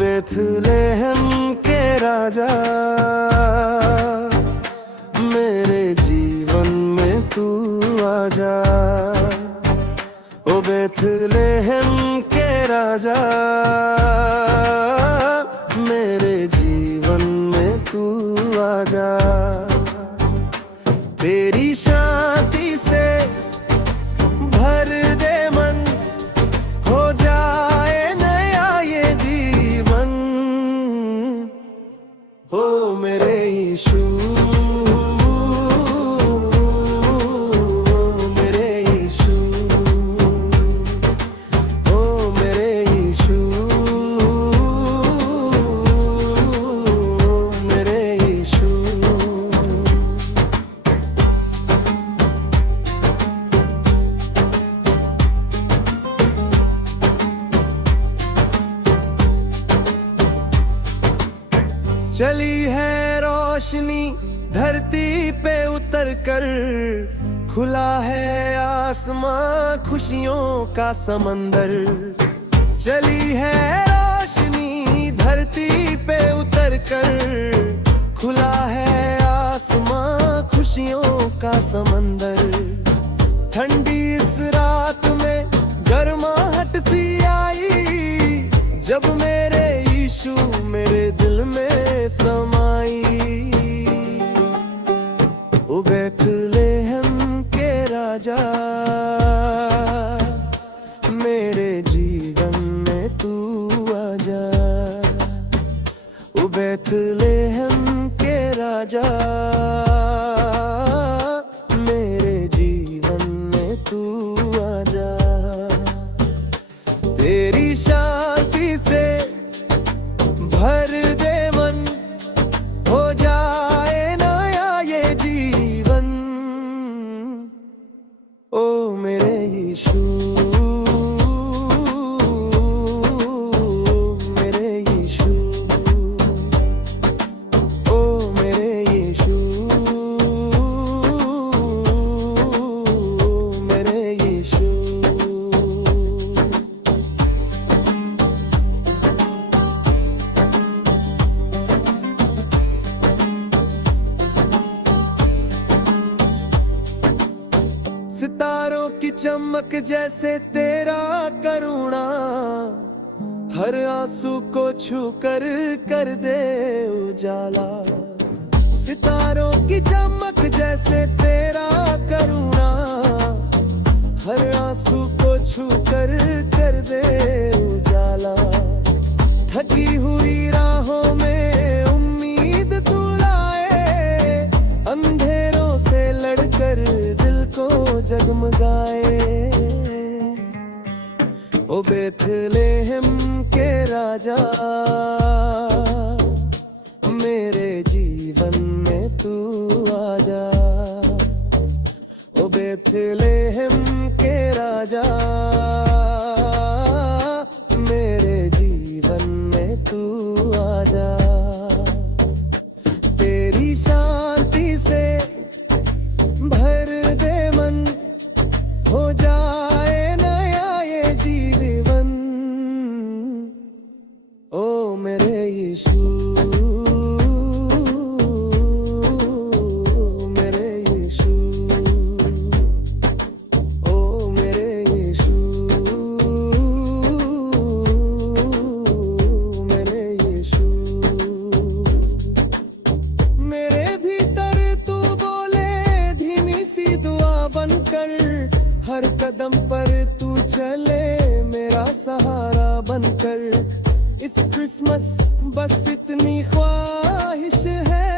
Bethlehem के राजा, मेरे जीवन में तू आजा। ओ बेथलेहम के राजा, मेरे जीवन में तू आजा। तेरी शांति से भर दे मन, हो जाए नया ये जीवन। ओ मेरे यीशु, मेरे यीशु, ओ मेरे यीशु, मेरे यीशु। चली है रोशनी धरती पे उतर कर, खुला है आसमां खुशियों का समंदर। चली है रोशनी धरती पे उतर कर, खुला है आसमां खुशियों का समंदर। ठंडी इस रात में गर्माहट सी आई, जब मेरे यीशु मेरे दिल में समाई। ओ बेथलेहम के राजा, मेरे जीवन में तू आजा। ओ बेथलेहम के राजा, मेरे जीवन में तू आजा। तेरी शांति से भर दे मन, हो जाए नया ये जीवन। ओ मेरे यीशु, मेरे यीशु, ओ मेरे यीशु, मेरे यीशु। सितारों की चमक जैसे तेरा करुणा, हर आंसू को छू कर दे उजाला। सितारों की चमक जैसे तेरा करुणा, हर आंसू को छू कर दे उजाला। थकी हुई राहों में उम्मीद तू लाए, अंधेरों से लड़कर दिल को जगमगाए। ओ बेथलेहम के राजा, मेरे जीवन में तू आजा। ओ बेथलेहम के राजा, मेरे जीवन में तू आजा। तेरी शांति से भर दे मन, हो जाए नया ये जीवन। ओ मेरे यीशु, मेरे यीशु, ओ मेरे यीशु, मेरे यीशु। मेरे भीतर तू बोले धीमी सी दुआ बनकर, हर कदम पर तू चले मेरा सहारा बनकर। इस क्रिसमस बस इतनी ख्वाहिश है,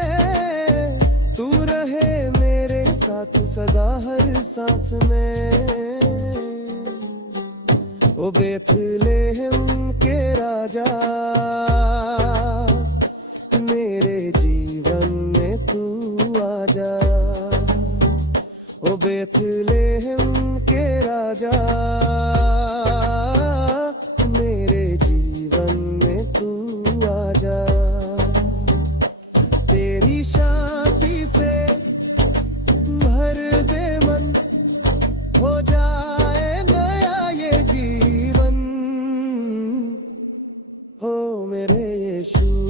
तू रहे मेरे साथ सदा हर सांस में। ओ बेथलेहम के राजा, मेरे जीवन में तू आजा। ओ बेथलेहम के राजा, मेरे जीवन में तू आजा। तेरी शांति से भर दे मन, हो जाए नया ये जीवन। हो मेरे शुरू